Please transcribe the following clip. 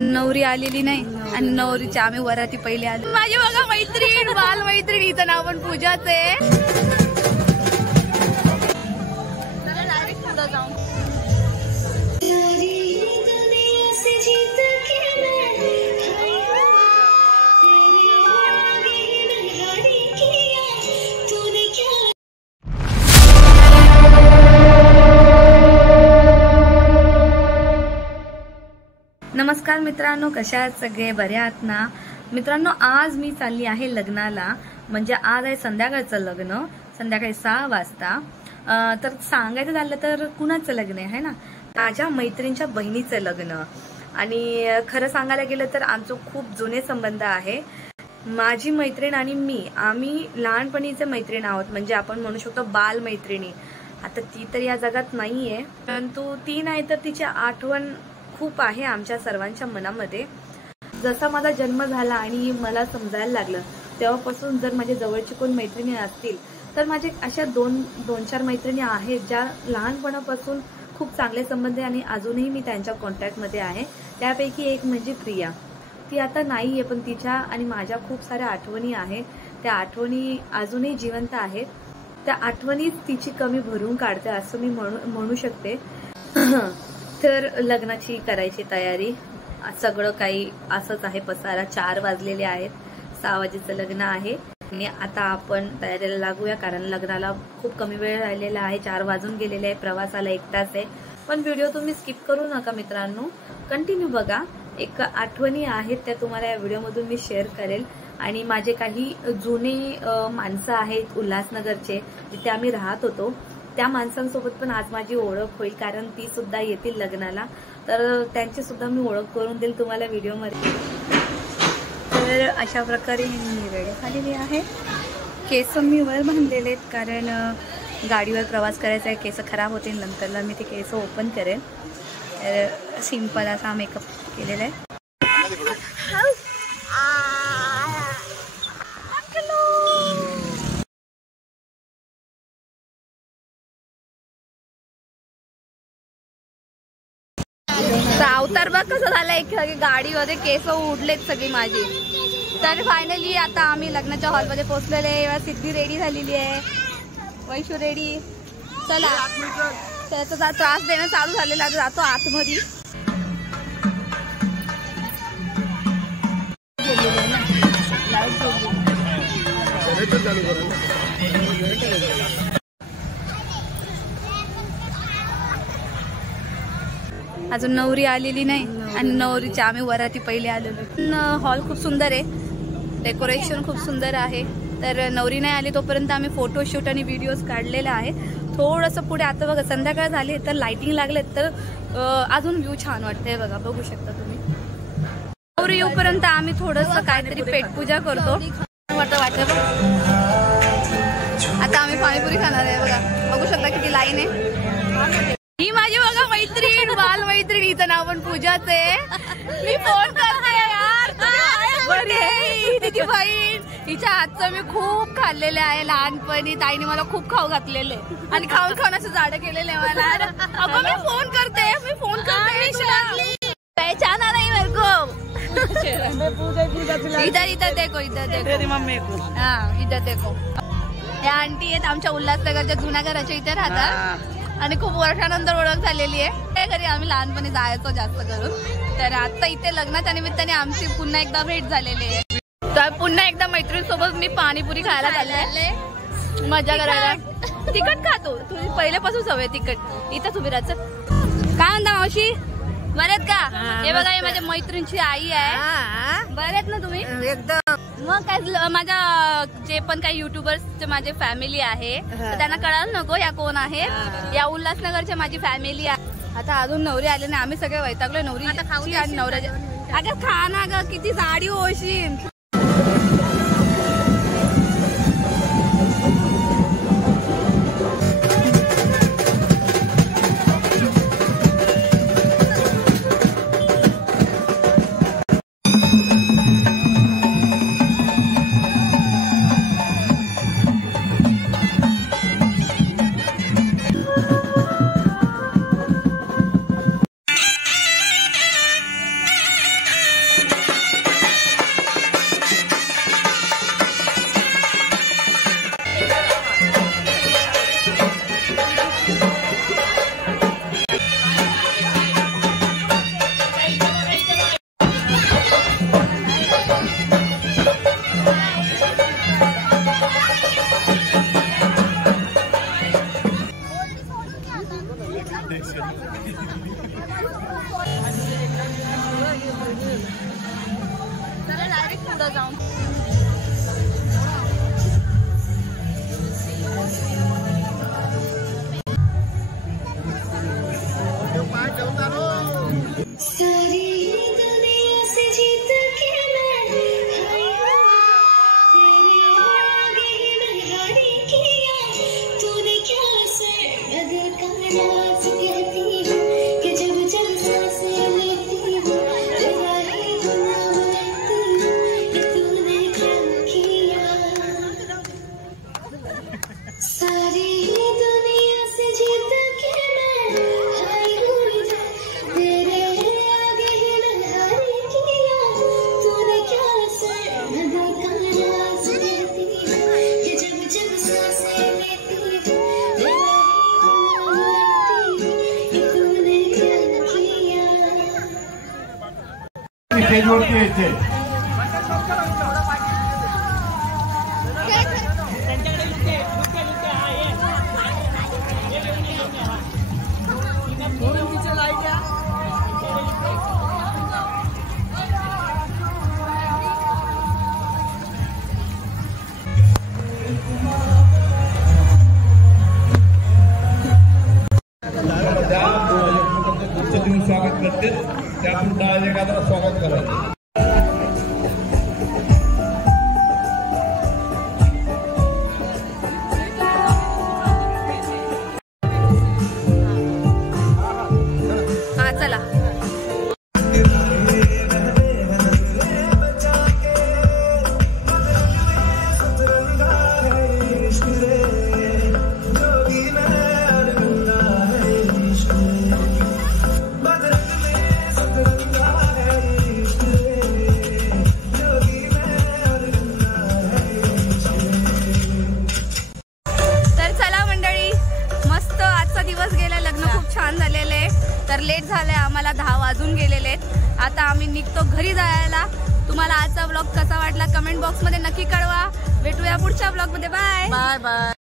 नवरी आलेली नाही आणि नवरीच्या आम्ही वराती पहिले आलो। माझी बघा मैत्रीण, बाल मैत्रीण, हिचं नाव पण पूजाच आहे। चला डायरेक्ट पुढे जाऊ। नमस्कार मित्रांनो, कशा आहात सगळे? बरे आहात ना मित्रांनो? आज मी चालली आहे लग्नाला, म्हणजे आज आहे संध्याकाळचं लग्न, संध्याकाळी 6 वाजता। तर सांगायचं झालं तर कुणाचं लग्न आहे ना? माझ्या मैत्रिणीच्या बहिणीचं लग्न। आणि खरं सांगायला गेलं तर आमचं खूप जुने संबंध आहे। माझी मैत्रीण आणि मी, आम्ही लहानपणीचे मैत्रीण आहोत, म्हणजे आपण म्हणू शकतो बाल मैत्रिणी। आता ती तर या जगात नाहीये, परंतु ती नाही तर तिची आठवण खूप आहे आमच्या सर्वांच्या मनामध्ये। जसा माझा जन्म झाला आणि मला समजायला लागलं तेव्हापासून जर माझ्या जवळची कोण मैत्रिणी असतील तर माझे अशा दोन चार मैत्रिणी आहेत ज्या लहानपणापासून खूप चांगले संबंध आहे आणि अजूनही मी त्यांच्या कॉन्टॅक्टमध्ये आहे। त्यापैकी एक म्हणजे प्रिया। ती आता नाहीये, पण तिच्या आणि माझ्या खूप साऱ्या आठवणी आहेत। त्या आठवणी अजूनही जिवंत आहेत। त्या आठवणीच तिची कमी भरून काढते असं मी म्हणू शकते। तर लग्नाची करायची तयारी, सगळं काही असंच आहे पसारा। 4 वाजलेले आहेत, 6 वाजेचं लग्न आहे आणि आता आपण तयारीला लागूया, कारण लग्नाला खूप कमी वेळ राहिलेला आहे। 4 वाजून गेलेले आहे, प्रवासाला 1 तास आहे। पण व्हिडिओ तुम्ही स्किप करू नका मित्रांनो, कंटिन्यू बघा। एक आठवणी आहेत त्या तुम्हाला या व्हिडिओमधून मी शेअर करेल। आणि माझे काही जुने माणसं आहेत उल्हासनगरचे, जिथे आम्ही राहत होतो, त्या माणसांसोबत पण आज माझी ओळख होईल, कारण ती सुद्धा येतील लग्नाला, तर त्यांची सुद्धा मी ओळख करून देईल तुम्हाला व्हिडिओमध्ये। तर अशा प्रकारे मी रेडी झालेली आहे। केस मी वर बांधलेले आहेत, कारण गाडीवर प्रवास करायचा आहे, केस खराब होतील, नंतरला मी ते केस ओपन करेन। तर सिंपल असा मेकअप केलेला आहे। अवतार बघ कसं झालंय, गाडीमध्ये केस उडलेत सगळी माझी। तर फायनली आता आम्ही लग्नाच्या हॉलमध्ये पोहोचलेले आहे। सिद्धी रेडी झालेली आहे, वैशू रेडी। चला, त्याचा त्रास देणं चालू झालेला आहे, जातो आतमध्ये। अजून नवरी आलेली नाही आणि नवरीच्या आम्ही वराती पहिले आलेलो। हॉल खूप सुंदर आहे, डेकोरेशन खूप सुंदर आहे। तर नवरी नाही आली तोपर्यंत आम्ही फोटोशूट आणि व्हिडिओज काढलेला आहे। थोडंसं पुढे आता बघा संध्याकाळ झाली तर लाइटिंग लागले, तर अजून व्ह्यू छान वाटतंय बघा, बघू शकता तुम्ही। नवरी येऊपर्यंत आम्ही थोडंसं काहीतरी पेटपूजा करतो। वाटतं आता आम्ही पाणीपुरी खाणार आहे बघा, बघू शकता किती लाईन आहे। ही माझी बघा मैत्रीण, बाल मैत्रीण, हिचं नाव पण पूजाच आहे। मी फोन करते यार, तिची बहीण, हिच्या हातचं मी खूप खाल्लेले आहे लहानपणी। ताईने मला खूप खाऊ घातलेले आणि खाऊन असं जाडं केलेलं आहे मला। अगं मी फोन करते पहचाना नहीं मेरे को। इधर देखो, हाँ इधर देखो। या आंटी आहेत आमच्या उल्हासनगरच्या जुन्या घराच्या इथे राहतात आणि खूप वर्षानंतर ओळख झालेली आहे। घरी आम्ही लहानपणी जायचो जास्त करून, तर आता इथे लग्नाच्या निमित्ताने आमची पुन्हा एकदा भेट झालेली आहे। तर पुन्हा एकदा मैत्रिणीसोबत मी पाणीपुरी खायला चालले, मजा करायला। तिखट खातो तुम्ही, पहिल्यापासून सवय तिखट। इथं तुम्ही राहत काय म्हणता मावशी, बरेत का? हे बघा, हे माझ्या मैत्रिणीची आई आहे। बरेत ना तुम्ही? एकदम। मग काय, माझ्या जे पण काही युट्यूबर्स माझे फॅमिली आहे त्यांना कळायला नको या कोण आहे। या उल्हासनगरच्या माझी फॅमिली आहे। आता अजून नवरी आले नाही, आम्ही सगळे वैतागलोय नवरी आणि नवऱ्याच्या। अगं खा ना ग, किती साडी होशील। स्टेजवरती यायचे. स्वागत करते त्यापुढे एखादा स्वागत करायचं. चला तर लेट झालंय आम्हाला 10 वाजून गेलेले आहेत. आता आम्ही निघतो घरी जायला. तुम्हाला आजचा ब्लॉग कसा वाटला कमेंट बॉक्स मध्ये नक्की कळवा. भेटूया पुढच्या ब्लॉग मध्ये. Bye bye bye.